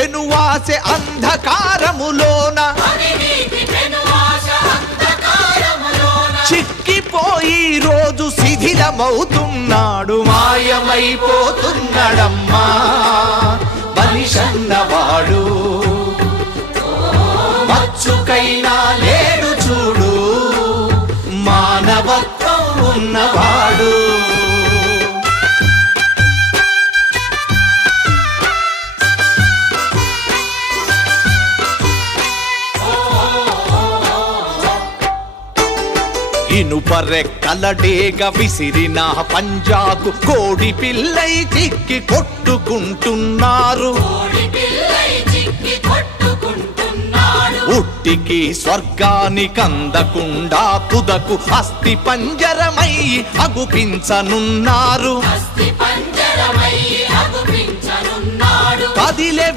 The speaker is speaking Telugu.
పెనువాసె అంధకారములోన చిక్కిపోయి రోజు శిథిలమవుతున్నాడు మాయమైపోతున్నాడమ్మా మనిషన్నవాడు మచ్చుకైనా లేడు చూడు మానవత్వం ఉన్నవాడు ఇనుపరెక్కలడేగ విసిరిన పంజాకు కోడి పిల్లై చిక్కి కొట్టుకుంటున్నారు ఉట్టికి స్వర్గానికందకుండా తుదకు అస్థి పంజరమై అగుపించనున్నారు కదిలే